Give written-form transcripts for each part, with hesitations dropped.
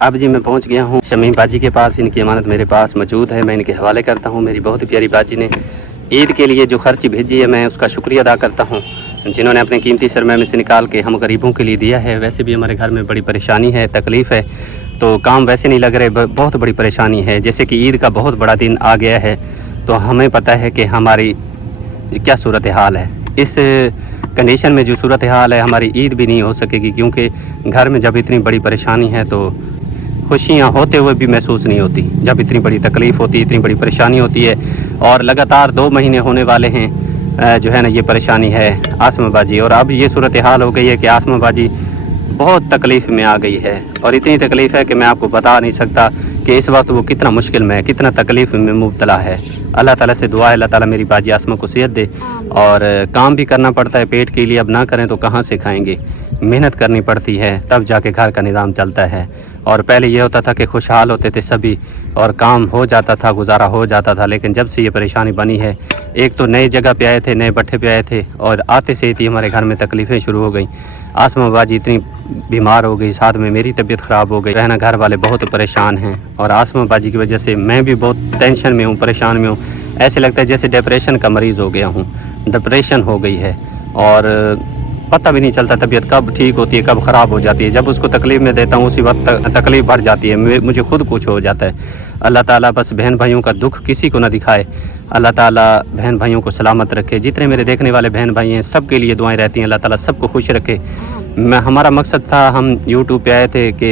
अब जी मैं पहुंच गया हूं शमीम बाजी के पास। इनकी अमानत मेरे पास मौजूद है, मैं इनके हवाले करता हूं। मेरी बहुत ही प्यारी बाजी ने ईद के लिए जो खर्च भेजी है, मैं उसका शुक्रिया अदा करता हूं, जिन्होंने अपने कीमती सरमाए में से निकाल के हम गरीबों के लिए दिया है। वैसे भी हमारे घर में बड़ी परेशानी है, तकलीफ़ है, तो काम वैसे नहीं लग रहे, बहुत बड़ी परेशानी है। जैसे कि ईद का बहुत बड़ा दिन आ गया है, तो हमें पता है कि हमारी क्या सूरत हाल है। इस कंडीशन में जो सूरत हाल है, हमारी ईद भी नहीं हो सकेगी, क्योंकि घर में जब इतनी बड़ी परेशानी है तो खुशियाँ होते हुए भी महसूस नहीं होती। जब इतनी बड़ी तकलीफ़ होती है, इतनी बड़ी परेशानी होती है, और लगातार 2 महीने होने वाले हैं जो है ना, ये परेशानी है आसमा बाजी। और अब ये सूरत हाल हो गई है कि आसमा बाजी बहुत तकलीफ़ में आ गई है, और इतनी तकलीफ़ है कि मैं आपको बता नहीं सकता कि इस वक्त वो कितना मुश्किल में है, कितना तकलीफ़ में मुब्तला है। अल्लाह ताला से दुआ है, अल्लाह ताला मेरी बाजी आसमा को सेहत दे। और काम भी करना पड़ता है पेट के लिए, अब ना करें तो कहाँ से खाएंगे। मेहनत करनी पड़ती है, तब जाके घर का निज़ाम चलता है। और पहले ये होता था कि खुशहाल होते थे सभी, और काम हो जाता था, गुजारा हो जाता था। लेकिन जब से ये परेशानी बनी है, एक तो नई जगह पे आए थे, नए पट्टे पे आए थे, और आते से ही हमारे घर में तकलीफ़ें शुरू हो गई। आसमा बाजी इतनी बीमार हो गई, साथ में मेरी तबीयत ख़राब हो गई, रहना घर वाले बहुत परेशान हैं। और आसमा बाजी की वजह से मैं भी बहुत टेंशन में हूँ, परेशान में हूँ। ऐसे लगता है जैसे डिप्रेशन का मरीज़ हो गया हूँ, डिप्रेशन हो गई है, और पता भी नहीं चलता तबीयत कब ठीक होती है, कब ख़राब हो जाती है। जब उसको तकलीफ़ में देता हूँ, उसी वक्त तकलीफ़ बढ़ जाती है, मुझे खुद कुछ हो जाता है। अल्लाह ताला बस बहन भाइयों का दुख किसी को ना दिखाए। अल्लाह ताला बहन भाइयों को सलामत रखे। जितने मेरे देखने वाले बहन भाई हैं, सब के लिए दुआएं रहती हैं, अल्लाह ताला सबको खुश रखे। हमारा मकसद था, हम यूट्यूब पे आए थे कि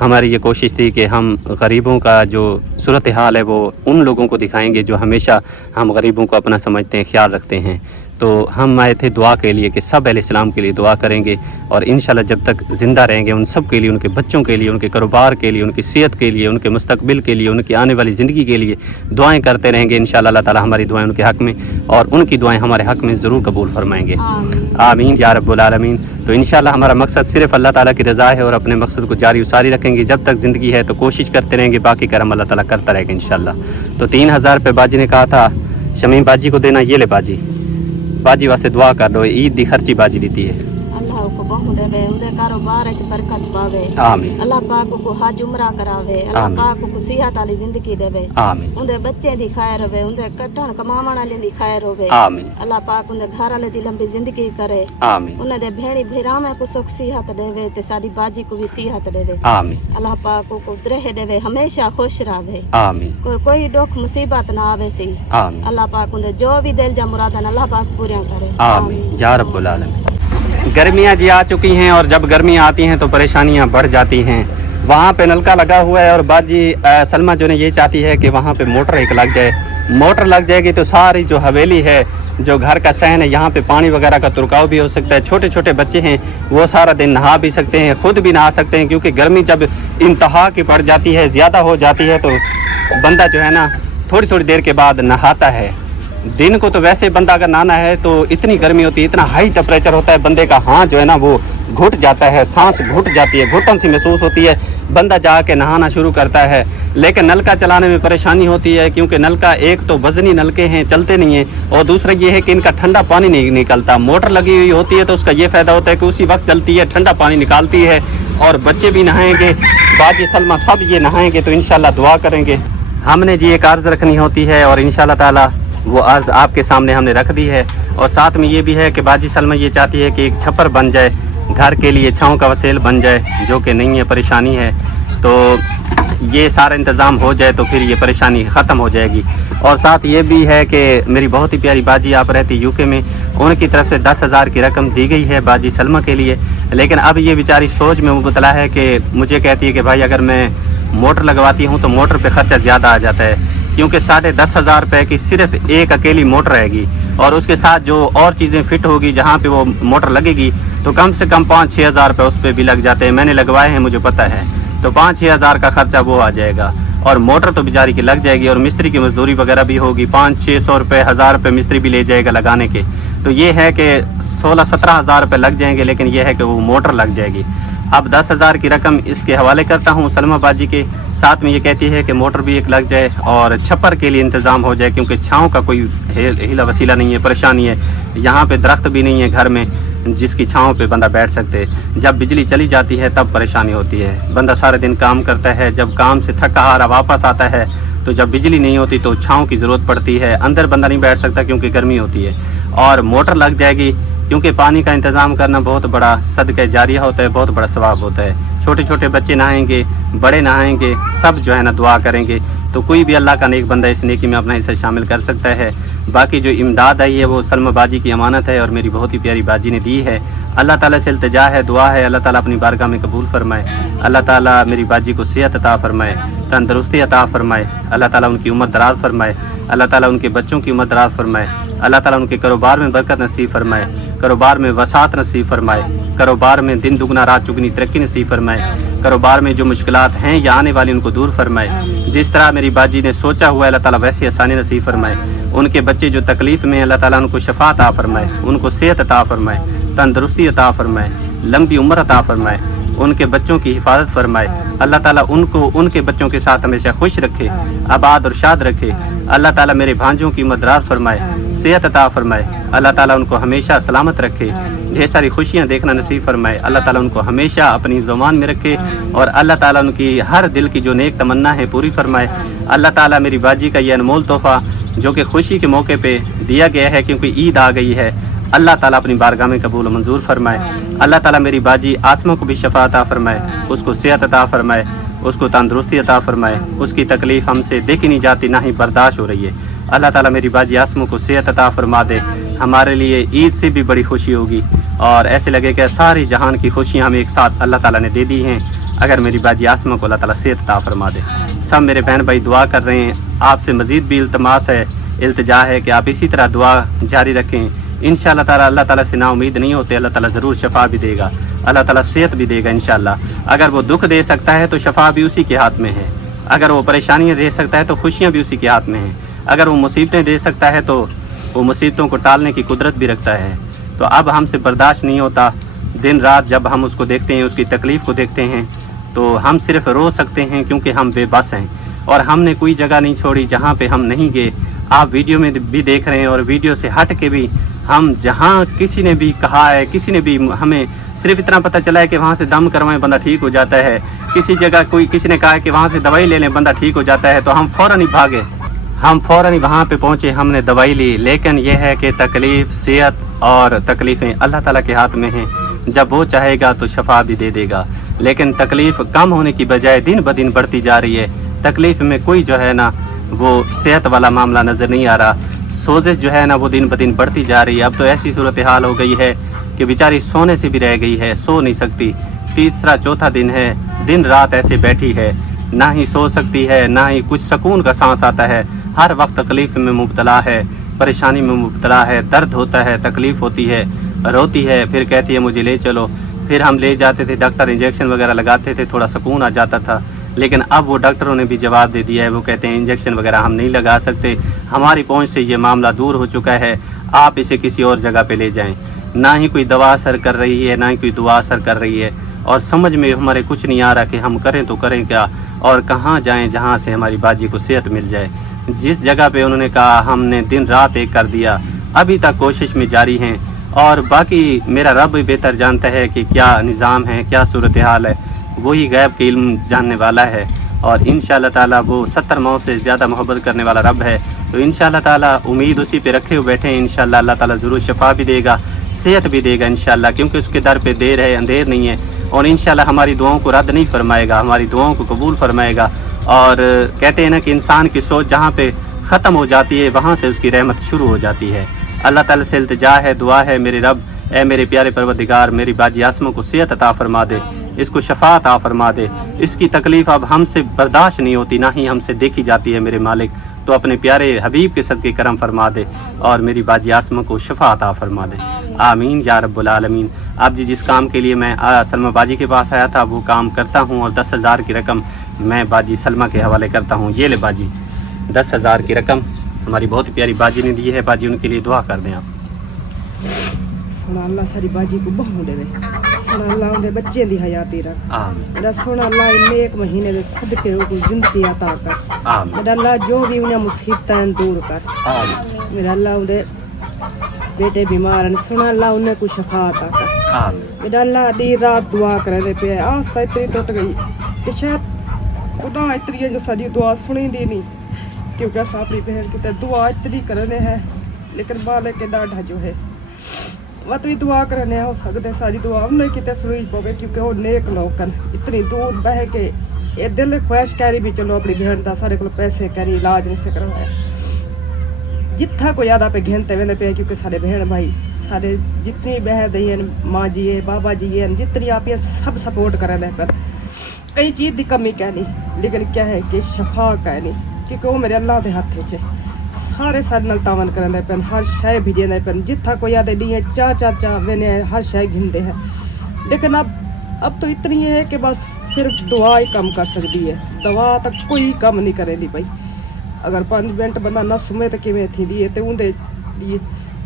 हमारी ये कोशिश थी कि हम गरीबों का जो सूरत हाल है वो उन लोगों को दिखाएंगे जो हमेशा हम गरीबों को अपना समझते हैं, ख्याल रखते हैं। तो हम आए थे दुआ के लिए कि सब अहले इस्लाम के लिए दुआ करेंगे, और इंशाल्लाह जब तक ज़िंदा रहेंगे उन सब के लिए, उनके बच्चों के लिए, उनके कारोबार के लिए, उनकी सेहत के लिए, उनके मुस्तकबिल के लिए, उनकी आने वाली ज़िंदगी के लिए दुआएं करते रहेंगे। इंशाल्लाह अल्लाह ताला हमारी दुआएं उनके हक़ में और उनकी दुआएं हमारे हक़ में ज़रूर कबूल फरमाएंगे। आमीन या रब्बुल आलमीन। तो इंशाल्लाह हमारा मकसद सिर्फ़ अल्लाह ताला की रज़ा है, और अपने मकसद को जारी उसारी रखेंगे जब तक ज़िंदगी है, तो कोशिश करते रहेंगे, बाकी करम अल्लाह ताला करता रहेगा इंशाल्लाह। तो 3000 रुपये बाजी ने कहा था शमीम बाजी को देना। ये ले बाजी, बाजी वास्ते दुआ कर दो, ईद दी खर्ची बाजी दी है। अल्लाह को बहु देवे, उनके कारोबार च बरकत पावे। आमीन। अल्लाह पाक को हज उमरा करावे, अल्लाह पाक को सेहत वाली जिंदगी देवे। आमीन। उनके बच्चे दी खैर होवे, उनके कटण कमावण वाले दी खैर होवे। आमीन। अल्लाह पाक उनके घर वाले दी लंबी जिंदगी करे। आमीन। उन्हें दे भेड़ी भीरावे को सुख सेहत देवे, ते साडी बाजी को भी सेहत देवे। आमीन। अल्लाह पाक को रहे देवे, हमेशा खुश रहे। आमीन। कोई दुख मुसीबत ना आवे सी। आमीन। अल्लाह पाक उनके जो भी दिल जा मुरादां अल्लाह पाक पूरा करे। आमीन या रब्बुल आलमीन। गर्मियाँ जी आ चुकी हैं, और जब गर्मियाँ आती हैं तो परेशानियाँ बढ़ जाती हैं। वहाँ पे नलका लगा हुआ है, और बाजी सलमा जो ने ये चाहती है कि वहाँ पे मोटर एक लग जाए। मोटर लग जाएगी तो सारी जो हवेली है, जो घर का सहन है, यहाँ पे पानी वगैरह का तुरकाव भी हो सकता है। छोटे छोटे बच्चे हैं, वो सारा दिन नहा भी सकते हैं, खुद भी नहा सकते हैं, क्योंकि गर्मी जब इंतहा की पड़ जाती है, ज़्यादा हो जाती है, तो बंदा जो है ना थोड़ी थोड़ी देर के बाद नहाता है। दिन को तो वैसे बंदा अगर नहाना है तो इतनी गर्मी होती है, इतना हाई टेम्परेचर होता है, बंदे का हाथ जो है ना वो घुट जाता है, सांस घुट जाती है, घुटन सी महसूस होती है, बंदा जाके नहाना शुरू करता है। लेकिन नलका चलाने में परेशानी होती है, क्योंकि नलका एक तो वजनी नलके हैं, चलते नहीं हैं, और दूसरा ये है कि इनका ठंडा पानी नहीं निकलता। मोटर लगी हुई होती है तो उसका ये फ़ायदा होता है कि उसी वक्त चलती है, ठंडा पानी निकालती है, और बच्चे भी नहाएंगे, बाजी सलमा सब ये नहाएंगे, तो इंशाल्लाह दुआ करेंगे। हमने जी एक अर्ज़ रखनी होती है, और इंशाल्लाह ताला वो अर्ज़ आपके सामने हमने रख दी है। और साथ में ये भी है कि बाजी सलमा ये चाहती है कि एक छप्पर बन जाए, घर के लिए छाँव का वसील बन जाए, जो कि नहीं है, परेशानी है। तो ये सारा इंतज़ाम हो जाए तो फिर ये परेशानी ख़त्म हो जाएगी। और साथ ये भी है कि मेरी बहुत ही प्यारी बाजी आप रहती यूके में, उनकी तरफ से 10,000 की रकम दी गई है बाजी सलमा के लिए। लेकिन अब ये बेचारी सोच में मुबतला है कि मुझे कहती है कि भाई अगर मैं मोटर लगवाती हूँ तो मोटर पे ख़र्चा ज़्यादा आ जाता है, क्योंकि 10,500 रुपये की सिर्फ एक अकेली मोटर रहेगी, और उसके साथ जो और चीज़ें फिट होगी जहाँ पे वो मोटर लगेगी, तो कम से कम 5-6 हज़ार रुपये उस पर भी लग जाते हैं। मैंने लगवाए हैं, मुझे पता है। तो 5-6 हज़ार का खर्चा वो आ जाएगा, और मोटर तो बेचारी की लग जाएगी, और मिस्त्री की मजदूरी वगैरह भी होगी, 500-600 रुपये, 1000 रुपये मिस्त्री भी ले जाएगा लगाने के। तो ये है कि 16-17 हज़ार रुपये लग जाएंगे, लेकिन यह है कि वो मोटर लग जाएगी। अब 10,000 की रकम इसके हवाले करता हूँ सलमा बाजी के। साथ में ये कहती है कि मोटर भी एक लग जाए और छप्पर के लिए इंतज़ाम हो जाए, क्योंकि छाँव का कोई हीला वसीला नहीं है, परेशानी है। यहाँ पे दरख्त भी नहीं है घर में, جس کی چھاؤں پہ بندہ بیٹھ سکتے. جب بجلی چلی جاتی ہے تب پریشانی ہوتی ہے. بندہ سارے دن کام کرتا ہے, جب کام سے تھکا ہارا واپس آتا ہے تو جب بجلی نہیں ہوتی تو چھاؤں کی ضرورت پڑتی ہے. اندر بندہ نہیں بیٹھ سکتا کیونکہ گرمی ہوتی ہے, اور موٹر لگ جائے گی کیونکہ پانی کا انتظام کرنا بہت بڑا صدقہ جاریہ ہوتا ہے, بہت بڑا ثواب ہوتا ہے. چھوٹے چھوٹے بچے نہائیں گے, بڑے نہائیں گے, سب جو ہے نا دعا کریں گے, تو کوئی بھی اللہ کا نیک بندہ اس نیکی میں اپنا حصہ شامل کر سکتا ہے. باقی جو امداد آئی ہے وہ سلمہ باجی کی امانت ہے اور میری بہت ہی پیاری باجی نے دی ہے. اللہ تعالیٰ سے التجا ہے, دعا ہے, اللہ تعالیٰ اپنی بارگاہ میں قبول فرمائے. اللہ تعالیٰ میری باجی کو صحت عطا فرمائے, تندرستی عطا فرمائے. اللہ تعالیٰ ان کی عمر دراز فرمائے. اللہ تعالیٰ ان کے بچوں کی عمر دراز فرمائے. اللہ تعالیٰ ان کے کاروبار میں برکت نصیب فرمائے, کاروبار میں وسعت نصیب فرمائے, کاروبار میں دن دگنا رات چگنی ترقی نصیب فرمائے. کاروبار میں جو مشکلات ہیں یا آنے والی ان کو دور فرمائے. جس طرح میری باجی نے سوچا ہوا ہے اللہ تعالیٰ ویسی آسانی نصیب فرمائے. ان کے بچے جو تکلیف میں ہیں اللہ تعالیٰ ان کو شفا عطا فرمائے, ان کو صحت عطا فرمائے, تندرستی عطا فرمائے, لمبی عمر عطا فرمائے. ان کے بچوں کی حفاظت فرمائے. اللہ تعالیٰ ان کو ان کے بچوں کے ساتھ ہمیشہ خوش رکھے, آباد اور شاد رکھے. اللہ تعالیٰ میرے بھانجوں کی مدراز فرمائے, صحت عطا فرمائے. اللہ تعالیٰ ان کو ہمیشہ سلامت رکھے, ڈھیر ساری خوشیاں دیکھنا نصیب فرمائے. اللہ تعالیٰ ان کو ہمیشہ اپنی زبان میں رکھے اور اللہ تعالیٰ ان کی ہر دل کی جو نیک تمنا ہے پوری فرمائے. اللہ تعالیٰ میری باجی کا یہ انمول تحفہ جو کہ خوشی کے موقع پہ دیا گیا ہے کیونکہ عید آ گئی ہے, اللہ تعالیٰ اپنی بارگاہ میں قبول و منظور فرمائے. اللہ تعالیٰ میری باجی آسمہ کو بھی شفا عطا فرمائے, اس کو صحت عطا فرمائے, اس کو تندرستی عطا فرمائے. اس کی تکلیف ہم سے دیکھی نہیں جاتی, نہ ہی برداشت ہو رہی ہے. اللہ تعالیٰ میری باجی آسمہ کو صحت عطا فرما دے. ہمارے لیے عید سے بھی بڑی خوشی ہوگی اور ایسے لگے کہ ساری جہان کی خوشیاں ہمیں ایک ساتھ اللہ تعالیٰ نے دے دی ہیں اگر میری باجی آسمہ کو اللہ تعالیٰ صحت عطا فرما دے. سب میرے بہن بھائی دعا کر رہے ہیں, آپ سے مزید بھی التماس ہے, التجا ہے کہ آپ اسی طرح دعا جاری رکھیں. انشاءاللہ تعالیٰ اللہ تعالیٰ سے نا امید نہیں ہوتے, اللہ تعالیٰ ضرور شفا بھی دے گا, اللہ تعالیٰ صحت بھی دے گا انشاءاللہ. اگر وہ دکھ دے سکتا ہے تو شفا بھی اسی کے ہاتھ میں ہے, اگر وہ پریشانیاں دے سکتا ہے تو خوشیاں بھی اسی کے ہاتھ میں ہیں, اگر وہ مصیبتیں دے سکتا ہے تو وہ مصیبتوں کو ٹالنے کی قدرت بھی رکھتا ہے. تو اب ہم سے برداشت نہیں ہوتا, دن رات جب ہم اس کو دیکھتے ہیں, اس کی تکلیف کو دیکھتے ہیں تو ہم صرف رو سکتے ہیں کیونکہ ہم بے بس ہیں اور ہم نے کوئی جگہ نہیں چھوڑی جہاں پہ ہم نہیں گئے. آپ ویڈیو میں بھی دیکھ رہے ہیں اور ویڈیو سے ہٹ کے بھی ہم جہاں کسی نے بھی کہا ہے, کسی نے بھی ہمیں صرف اتنا پتہ چلا ہے کہ وہاں سے دم کروائیں بندہ ٹھیک ہو جاتا ہے, کسی جگہ کسی نے کہا ہے کہ وہاں سے دوائی لے لیں بندہ ٹھیک ہو جاتا ہے, تو ہم فوراً ہی بھاگے, ہم فوراً ہی وہاں پہ پہنچے, ہم نے دوائی لی. لیکن یہ ہے کہ تکلیف, صحت اور تکلیفیں اللہ تعالیٰ کے ہاتھ میں ہیں. جب وہ چاہے گا تو شفا بھی دے دے گا, لیکن تکلیف کم ہونے کی بجائے دن بدن بڑھتی جا رہی ہے. تکلیف میں کوئی جو ہے نا وہ صحت والا معاملہ نظر نہیں آ رہا. سوزش جو ہے نا وہ دن بدن بڑھتی جا رہی ہے. اب تو ایسی صورتحال ہو گئی ہے کہ بیچاری سونے سے بھی رہ گئی ہے, سو نہیں سکتی. تیسرا چوتھا دن ہے, دن رات ایسے بیٹھی ہے, نہ ہی سو سکتی ہے, نہ ہی کچھ سکون کا سانس آتا ہے. ہر وقت تکلیف میں مبتلا ہے, پریشانی میں مبتلا ہے, درد ہوتا ہے, تکلیف ہوتی ہے, روتی ہے, پھر کہتی ہے مجھے لے چلو. پھر ہم لے جاتے تھے, ڈاکٹر انجیکشن وغیرہ لگاتے تھے, تھوڑا سکون آ جاتا تھا. لیکن اب وہ ڈاکٹروں نے بھی جواب دے دیا ہے, وہ کہتے ہیں انجیکشن وغیرہ ہم نہیں لگا سکتے, ہماری پہنچ سے یہ معاملہ دور ہو چکا ہے, آپ اسے کسی اور جگہ پہ لے جائیں. نہ ہی کوئی دوا اثر کر رہی ہے, نہ ہی کوئی دعا اثر کر رہی ہے, اور سمجھ میں ہمارے کچھ نہیں آ رہا کہ ہم کریں تو کریں کیا اور کہاں جائیں جہاں سے ہماری باجی کو صحت مل جائے. جس جگہ پہ انہوں نے کہا ہم نے دن رات ایک کر دیا, ابھی تک کوشش میں جاری ہیں, اور باقی میرا رب بہتر جانتا ہے کہ کیا نظام ہے, کیا صورتحال ہے, وہی غیب کے علم جاننے والا ہے. اور انشاءاللہ تعالیٰ وہ 70 ماؤں سے زیادہ محبت کرنے والا رب ہے, تو انشاءاللہ تعالیٰ امید اسی پہ رکھے ہوئے بیٹھے ہیں. انشاءاللہ اللہ تعالیٰ ضرور شفا بھی دے گا, صحت بھی دے گا انشاءاللہ, کیونکہ اس کے در پہ دیر ہے, اندھیر نہیں ہے. اور انشاءاللہ ہماری دعاؤں کو رد نہیں فرمائے گا, ہماری دعاؤں کو قبول فرمائے گا. اور کہتے ہیں نا کہ انسان کی سوچ جہاں پہ ختم ہو جاتی ہے وہاں سے اس کی رحمت شروع ہو جاتی ہے. اللہ تعالیٰ سے التجا ہے, دعا ہے, میرے رب اے میرے پیارے پروردگار میری باجی آسمہ کو صحت عطا فرما دے, اس کو شفا عطا فرما دے. اس کی تکلیف اب ہم سے برداشت نہیں ہوتی, نہ ہی ہم سے دیکھی جاتی ہے میرے مالک, تو اپنے پیارے حبیب کے صدقے کرم فرما دے اور میری باجی آسمہ کو شفا عطا فرما دے. آمین یا رب العالمین. آپ جی جس کام کے لیے میں سلمہ باجی کے پاس آیا تھا وہ کام کرتا ہوں, اور 10,000 کی رقم میں باجی سلمہ کے حوالے کرتا ہوں. یہ لے باجی 10,000 کی رقم ہماری بہت پیاری باجی نے دی ہے. باجی ان کے لیے دعا کر دیں آپ. سونا اللہ ساری باجی کو بہوں دے, سونا اللہ ان دے بچے دی حیاتی رکھ. آمین. میرا سونا اللہ نیک مہینے دے صدقے کو زندگی عطا کر. آمین. میرا اللہ جو بھی انہیں مصیبتیں دور کر. آمین. میرا اللہ ان دے बेटे बीमार हैं सुना अल्लाह उन्हें कुछ शफा अता कर आमीन मेरा अल्लाह दी रात दुआ करे पे आस्था इतनी टूट गई कि शायद खुदा इतनी है जो सारी दुआ सुनी दी नहीं क्योंकि अस अपनी बहन की तो दुआ इतनी करने हैं लेकिन मालिक के डाढ़ा जो है मत भी दुआ करने हो सकते सारी दुआ उन्हें कितने सुनी पवे क्योंकि वो नेक लोग हैं इतनी दूर बह के ये दिल ख्वाहिश करी भी चलो अपनी बहन का सारे को पैसे करी इलाज नहीं से करवाया जितना को ज़्यादा पे घिनते वेंदे पे क्योंकि सारे बहन भाई सारे जितनी बहन दी हैं माँ जी है बाबा जी है जितनी आप ये सब सपोर्ट करें दे पर कई चीज़ की कमी कह नहीं लेकिन क्या है कि शफा कह नहीं क्योंकि वो मेरे अल्लाह के हाथ च सारे सारे नल तावन करें दे पेन हर शय भिजे दे पेन जितना को याद दी है चाह वेने हर शय घिनते हैं लेकिन अब तो इतनी है कि बस सिर्फ दुआ ही कम कर सकती है दवा तक कोई कम नहीं करे दी भाई अगर 5 मिनट बंदा न सुमे तो किमें थी तो उनके लिए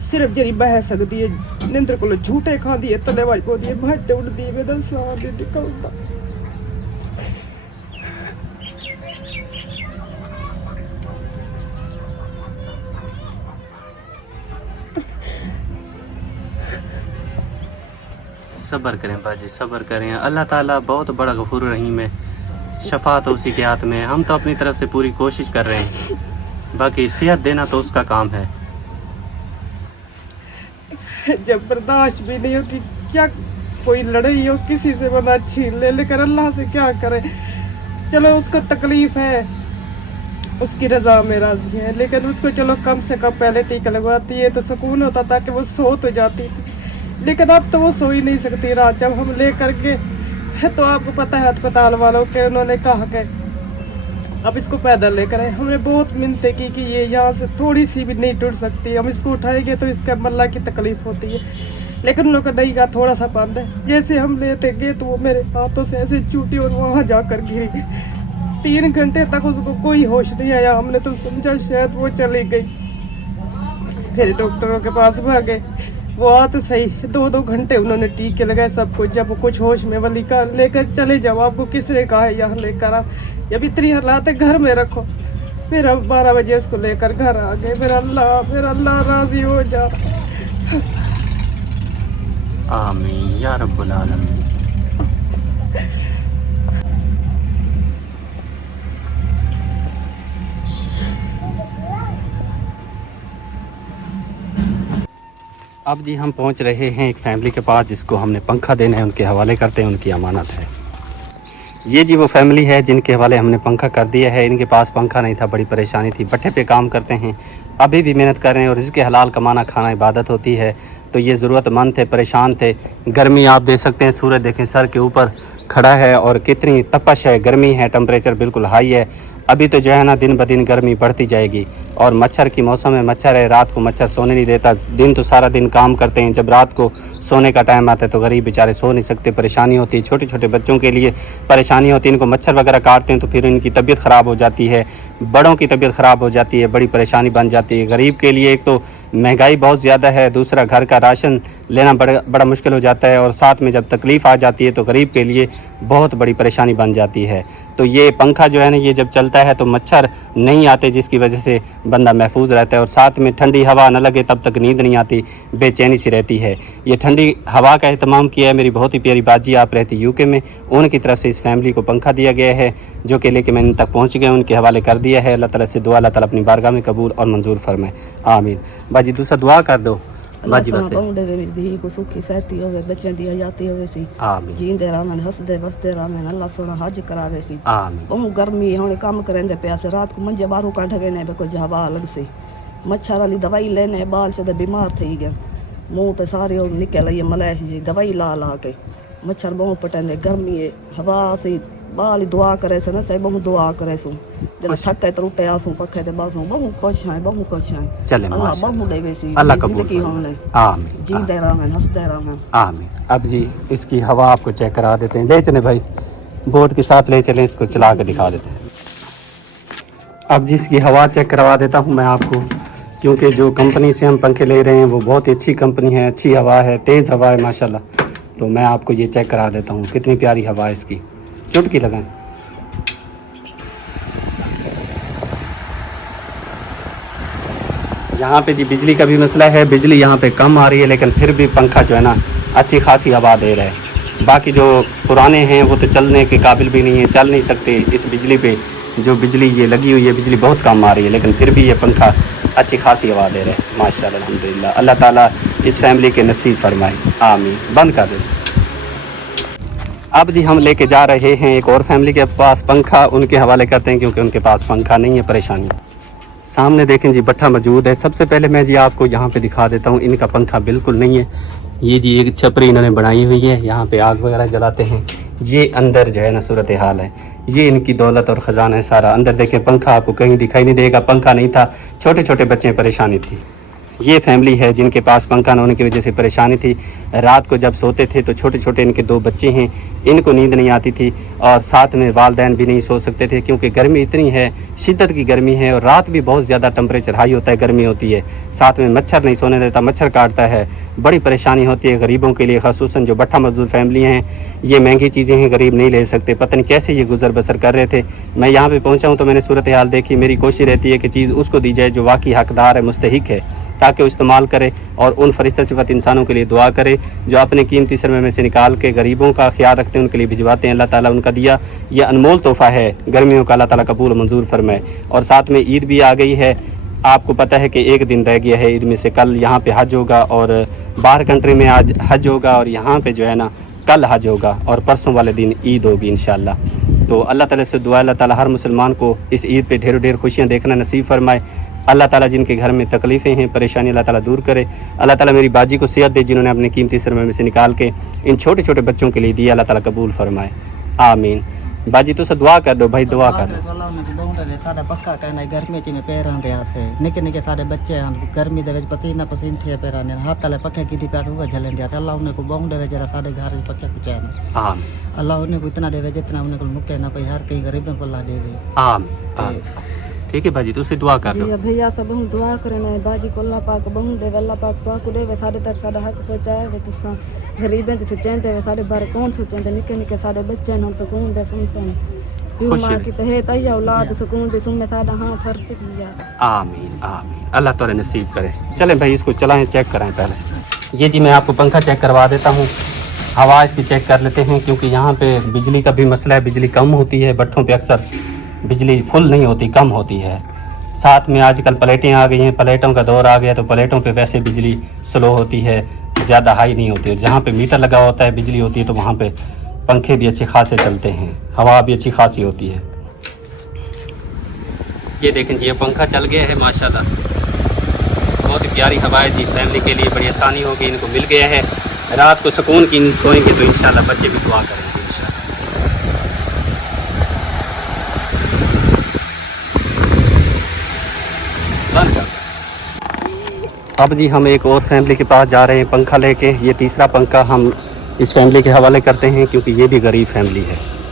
सिर्फ जी बह सकती है निंद्र को झूठे खाती है तले वाली पौधी है भट उड़ती है मेरा साथ निकलता सब्र करें बाजी सब्र करें अल्लाह ताला बहुत बड़ा गफूर रहीम है शफा तो उसी के हाथ में है हम तो अपनी तरफ से पूरी कोशिश कर रहे हैं बाकी सेहत देना तो उसका काम है जब बर्दाश्त भी नहीं होती क्या कोई लड़ाई हो किसी से बंदा छीन ले लेकर अल्लाह से क्या करे चलो उसको तकलीफ है उसकी रजा में राजी है लेकिन उसको चलो कम से कम पहले टीका लगवाती है तो सुकून होता था कि वो सो तो जाती थी लेकिन अब तो वो सो ही नहीं सकती रात जब हम ले करके तो आपको पता है अस्पताल वालों के उन्होंने कहा कि अब इसको पैदल लेकर आए हमने बहुत मिन्नतें की कि ये यहाँ से थोड़ी सी भी नहीं टूट सकती हम इसको उठाएंगे तो इसके मल्ला की तकलीफ होती है लेकिन उन लोगों को नहीं कहा थोड़ा सा बंद है जैसे हम लेते गए तो वो मेरे हाथों से ऐसे छूटी और वहाँ जाकर गिरी 3 घंटे तक उसको कोई होश नहीं आया हमने तो समझा शायद वो चली गई फिर डॉक्टरों के पास भागे वो आ तो सही 2-2 घंटे उन्होंने टीके लगाए सब कुछ जब वो कुछ होश में वाली का लेकर चले जाओ आपको किसने कहा है यहाँ लेकर आओ जब इतनी हालात है घर में रखो फिर अब 12 बजे उसको लेकर घर आ गए फिर अल्लाह राजी हो जा आमीन या रब्बुल आलमीन अब जी हम पहुंच रहे हैं एक फैमिली के पास जिसको हमने पंखा देना है उनके हवाले करते हैं उनकी अमानत है ये जी वो फैमिली है जिनके हवाले हमने पंखा कर दिया है इनके पास पंखा नहीं था बड़ी परेशानी थी भट्टे पे काम करते हैं अभी भी मेहनत कर रहे हैं और इसके हलाल कमाना खाना इबादत होती है तो ये ज़रूरतमंद थे परेशान थे गर्मी आप देख सकते हैं सूरज देखें सर के ऊपर खड़ा है और कितनी तपश है गर्मी है टेम्परेचर बिल्कुल हाई है अभी तो जो है ना दिन ब दिन गर्मी बढ़ती जाएगी और मच्छर की मौसम है मच्छर है रात को मच्छर सोने नहीं देता दिन तो सारा दिन काम करते हैं जब रात को सोने का टाइम आता है तो गरीब बेचारे सो नहीं सकते परेशानी होती है छोटे छोटे बच्चों के लिए परेशानी होती है इनको मच्छर वगैरह काटते हैं तो फिर इनकी तबीयत ख़राब हो जाती है बड़ों की तबीयत ख़राब हो जाती है बड़ी परेशानी बन जाती है गरीब के लिए एक तो महंगाई बहुत ज़्यादा है दूसरा घर का राशन लेना बड़ा मुश्किल हो जाता है और साथ में जब तकलीफ़ आ जाती है तो गरीब के लिए बहुत बड़ी परेशानी बन जाती है तो ये पंखा जो है ना ये जब चलता है तो मच्छर नहीं आते जिसकी वजह से बंदा महफूज रहता है और साथ में ठंडी हवा न लगे तब तक नींद नहीं आती बेचैनी सी रहती है ये ठंडी हवा का एहतमाम किया है मेरी बहुत ही प्यारी बाजी आप रहती यूके में उनकी तरफ से इस फैमिली को पंखा दिया गया है जो कि लेके मैं इन तक पहुँच गया उनके हवाले कर दिया है अल्लाह ताला से दुआ अल्लाह ताला अपनी बारगाह में कबूल और मंजूर फरमाए आमीन बाजी दूसरा दुआ कर दो बाजी बस धी को सुखी सहती होवे बच्चों दी हयाती होवे सी आमीन जींदे रहन हसदे बसदे रहन अल्लाह सोना हज करावे सी आमीन बहुत गर्मी हुण काम करेंदे पिया से रात को मंजे बाहरों काढ वेने बे कुछ हवा अलग सी मच्छर वाली दवाई लेने बाल से बीमार थी गए मुंह ते सारे निकल आई मलैश जी दवाई ला के मच्छर बहुत पटेंदे गर्मी है हवा सी बाल दुआ करे से ना से बहुत दुआ करे सु जब थके तो उठे आसू पखे ते बासू बहुत खुश हैं चले अल्लाह बहुत देवे सी अल्लाह कबूल की होने आमीन जींदे रहन हंसदे रहन आमीन अब जी इसकी हवा आपको चेक करा देते हैं ले चले भाई बोर्ड के साथ ले चलें इसको चला के दिखा देते हैं अब जी इसकी हवा चेक करवा देता हूँ मैं आपको क्योंकि जो कंपनी से हम पंखे ले रहे हैं वो बहुत ही अच्छी कंपनी है अच्छी हवा है तेज़ हवा है माशाल्लाह तो मैं आपको ये चेक करा देता हूँ कितनी प्यारी हवा है इसकी चुटकी लगाएं यहाँ पे जी बिजली का भी मसला है, बिजली यहाँ पे कम आ रही है, लेकिन फिर भी पंखा जो है ना अच्छी खासी हवा दे रहा है। बाकी जो पुराने हैं वो तो चलने के काबिल भी नहीं है, चल नहीं सकते इस बिजली पे। जो बिजली ये लगी हुई है बिजली बहुत कम आ रही है, लेकिन फिर भी ये पंखा अच्छी खासी हवा दे रहे हैं माशाल्लाह अल्हम्दुलिल्लाह। अल्लाह ताला इस फैमिली के नसीब फरमाए, आमीन। बंद कर दे। अब जी हम लेके जा रहे हैं एक और फैमिली के पास पंखा, उनके हवाले करते हैं क्योंकि उनके पास पंखा नहीं है, परेशानी। सामने देखें जी भट्ठा मौजूद है। सबसे पहले मैं जी आपको यहाँ पे दिखा देता हूँ, इनका पंखा बिल्कुल नहीं है। ये जी एक छपरी इन्होंने बनाई हुई है, यहाँ पे आग वगैरह जलाते हैं। ये अंदर जो है ना सूरत हाल है, ये इनकी दौलत और ख़जाना है सारा। अंदर देखें पंखा आपको कहीं दिखाई नहीं देगा, पंखा नहीं था, छोटे छोटे बच्चे परेशानी थी। ये फैमिली है जिनके पास पंखा न होने की वजह से परेशानी थी। रात को जब सोते थे तो छोटे छोटे इनके 2 बच्चे हैं, इनको नींद नहीं आती थी और साथ में वालदैन भी नहीं सो सकते थे क्योंकि गर्मी इतनी है, शिद्दत की गर्मी है और रात भी बहुत ज़्यादा टेम्परेचर हाई होता है, गर्मी होती है। साथ में मच्छर नहीं सोने देता, मच्छर काटता है, बड़ी परेशानी होती है गरीबों के लिए, ख़ुसूसन जो भट्ठा मजदूर फैमिली हैं। ये महंगी चीज़ें हैं, गरीब नहीं ले सकते, पता नहीं कैसे ये गुजर बसर कर रहे थे। मैं यहाँ पर पहुँचा हूँ तो मैंने सूरत हाल देखी। मेरी कोशिश रहती है कि चीज़ उसको दी जाए जो वाकई हकदार है, मुस्तहिक है, ताकि वो इस्तेमाल करे और उन फरिश्ता सिफत इंसानों के लिए दुआ करे जो अपने कीमती सरमे में से निकाल के गरीबों का ख्याल रखते हैं, उनके लिए भिजवाते हैं। अल्लाह ताला उनका दिया ये अनमोल तोहफ़ा है गर्मियों का, अल्लाह ताला कबूल मंजूर फरमाए। और साथ में ईद भी आ गई है, आपको पता है कि एक दिन रह गया है ईद में से। कल यहाँ पे हज होगा और बाहर कंट्री में आज हज होगा और यहाँ पे जो है ना कल हज होगा और परसों वाले दिन ईद होगी इंशाअल्लाह। तो अल्लाह ताला से दुआ, अल्लाह ताला हर मुसलमान को इस ईद पे ढेरों ढेर खुशियाँ देखना नसीब फरमाए। अल्लाह ताला जिनके घर में तकलीफ़ें हैं, परेशानी, अल्लाह ताला दूर करे। अल्लाह ताला मेरी बाजी को सेहत दे जिन्होंने अपने कीमती सरमे में से निकाल के इन छोटे छोटे बच्चों के लिए दिया, अल्लाह ताला कबूल फरमाए, आमीन। बाजी तुस दुआ कर दो भाई, दुआ कर दो। साडा पक्का कहना गर्मी च में पैरां दे आसे निके निके साडे बच्चे हैं, गर्मी दे विच पसीना पसीन थे पैरां ने, हाथ तले पक्के कीती पैस वो झलन दिया। अल्लाह उन्हें को बहु देवे जरा साडे घर में पक्के पहुंचाए ने, आमीन। अल्लाह उन्हें को इतना देवे जितना उन्हें को मुक्के ना पई, हर कहीं गरीबों को अल्लाह देवे, आमीन। ठीक है भाजी, तुसी दुआ कर दो। जी भैया सब बहु दुआ करने बाजी को अल्लाह पाक बहु देवे, अल्लाह पाक दुआ को देवे साडे तक साडा हक पहुंचाए वे। तुसा गरीबें ते सोचेंदे वे साडे बारे कौन सोचेंदे, निके निके साडे बच्चे न सुकून दे सुनसन मां की तहे तय औलाद सुकून दे सुन में साडा हां फर्ज किया, आमीन आमीन। अल्लाह ताला नसीब करे। चलें भाई इसको चलाएं, चेक कराएं पहले। ये जी मैं आपको पंखा चेक करवा देता हूँ, हवा इसकी चेक कर लेते हैं क्योंकि यहाँ पे बिजली का भी मसला है, बिजली कम होती है भट्ठों पे, अक्सर बिजली फुल नहीं होती, कम होती है। साथ में आजकल प्लेटें आ गई हैं, प्लेटों का दौर आ गया तो प्लेटों पे वैसे बिजली स्लो होती है, ज़्यादा हाई नहीं होती है। जहाँ पे मीटर लगा होता है बिजली होती है तो वहाँ पे पंखे भी अच्छे खासे चलते हैं, हवा भी अच्छी खासी होती है। ये देखें जी ये पंखा चल गया है माशाल्लाह, बहुत ही प्यारी हवा है जी, फैमिली के लिए बड़ी आसानी होगी, इनको मिल गया है। रात को सुकून की नींद सोएंगे तो इंशाल्लाह बच्चे भी दुआ करेंगे इंशाल्लाह। अब जी हम एक और फैमिली के पास जा रहे हैं पंखा लेके। ये तीसरा पंखा हम इस फैमिली के हवाले करते हैं क्योंकि ये भी गरीब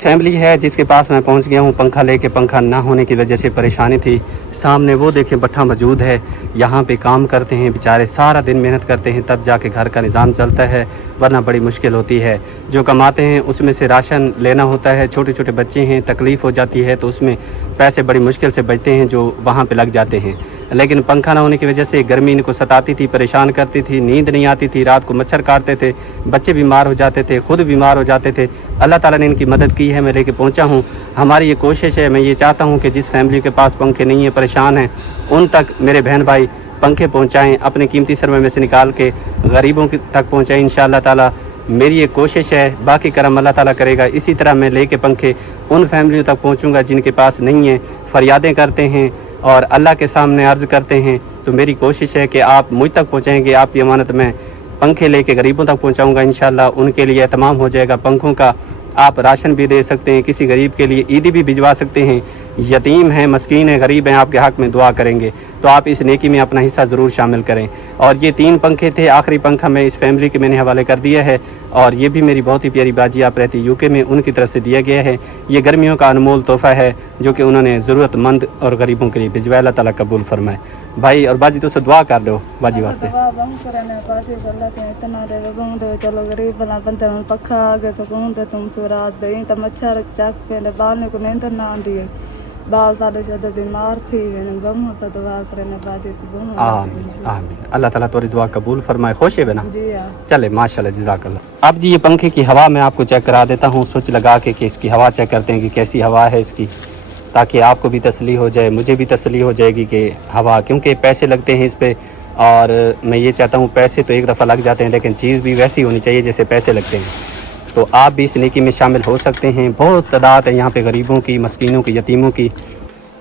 फैमिली है जिसके पास मैं पहुंच गया हूं पंखा लेके। पंखा ना होने की वजह से परेशानी थी। सामने वो देखें भट्ठा मौजूद है, यहाँ पे काम करते हैं बेचारे, सारा दिन मेहनत करते हैं तब जाके घर का निज़ाम चलता है, वरना बड़ी मुश्किल होती है। जो कमाते हैं उसमें से राशन लेना होता है, छोटे छोटे बच्चे हैं, तकलीफ़ हो जाती है तो उसमें पैसे बड़ी मुश्किल से बचते हैं जो वहाँ पे लग जाते हैं। लेकिन पंखा ना होने की वजह से गर्मी इनको सताती थी, परेशान करती थी, नींद नहीं आती थी, रात को मच्छर काटते थे, बच्चे बीमार हो जाते थे, खुद बीमार हो जाते थे। अल्लाह ताला ने इनकी मदद की है, मैं लेके पहुंचा हूं। हमारी ये कोशिश है, मैं ये चाहता हूं कि जिस फैमिली के पास पंखे नहीं है, परेशान हैं, उन तक मेरे बहन भाई पंखे पहुंचाएं, अपने कीमती सरमे में से निकाल के गरीबों तक पहुंचाएं इंशाअल्लाह ताला। मेरी ये कोशिश है, बाकी करम अल्लाह ताला करेगा। इसी तरह मैं लेके पंखे उन फैमिलियों तक पहुँचूँगा जिनके पास नहीं है, फरियादें करते हैं और अल्लाह के सामने अर्ज़ करते हैं। तो मेरी कोशिश है कि आप मुझ तक पहुँचाएँगे, आपकी अमानत में पंखे लेके गरीबों तक पहुँचाऊँगा इंशाअल्लाह। उनके लिए तमाम हो जाएगा पंखों का, आप राशन भी दे सकते हैं, किसी गरीब के लिए ईदी भी भिजवा सकते हैं। यतीम हैं, मस्कीन है, गरीब हैं, आपके हक़ में दुआ करेंगे तो आप इस नेकी में अपना हिस्सा ज़रूर शामिल करें। और ये 3 पंखे थे, आखिरी पंखा मैं इस फैमिली के मैंने हवाले कर दिया है। और ये भी मेरी बहुत ही प्यारी बाजी आप रहती यूके में, उनकी तरफ से दिया गया है। ये गर्मियों का अनमोल तोहफ़ा है जो कि उन्होंने ज़रूरतमंद और गरीबों के लिए भिजवाया। अल्लाह ताला कबूल फरमाए। भाई और बाजी तो से दुआ कर दो बाजी वास्ते। चलो गरीब बना बनते पखा आगे सुकून दे सुम सुरात दे त मच्छर चाक पे बाल ने को नींद ना आंदी है। बाल सादे शादे बीमार थी मैंने बहु सा दुआ करने बाजी को बहु आमीन आमीन। अल्लाह ताला तुम्हारी दुआ कबूल फरमाए। खुश है बना? जी हाँ। चले माशाल्लाह जज़ाकल्लाह। अब जी ये पंखे की हवा मैं आपको चेक करा देता हूँ, स्विच लगा के कि इसकी हवा चेक करते हैं कि कैसी हवा है इसकी, ताकि आपको भी तसल्ली हो जाए, मुझे भी तसल्ली हो जाएगी कि हवा, क्योंकि पैसे लगते हैं इस पर, और मैं ये चाहता हूँ पैसे तो एक दफ़ा लग जाते हैं लेकिन चीज़ भी वैसी होनी चाहिए जैसे पैसे लगते हैं। तो आप भी इस नेकी में शामिल हो सकते हैं। बहुत तादाद है यहाँ पे गरीबों की, मस्कीनों की, यतीमों की।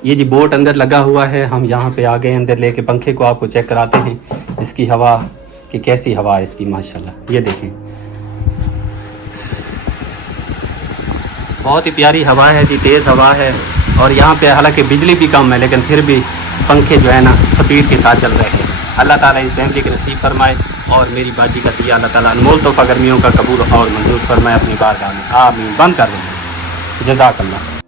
ये जी बोर्ड अंदर लगा हुआ है, हम यहाँ पे आ गए अंदर लेके पंखे को आपको चेक कराते हैं इसकी हवा कि कैसी हवा है इसकी। माशाल्लाह ये देखें, बहुत ही प्यारी हवा है जी, तेज़ हवा है। और यहाँ पे हालांकि बिजली भी कम है लेकिन फिर भी पंखे जो है ना स्पीड के साथ चल रहे हैं। अल्लाह ताला इस फैमिली के नसीब फरमाए और मेरी बाजी का दिया अल्लाह ताला अनमोल तोहफा गर्मियों का कबूल और मंजूर फरमाए अपनी बारगाह में। आमीन। बंद कर दें। जज़ाकल्लाह।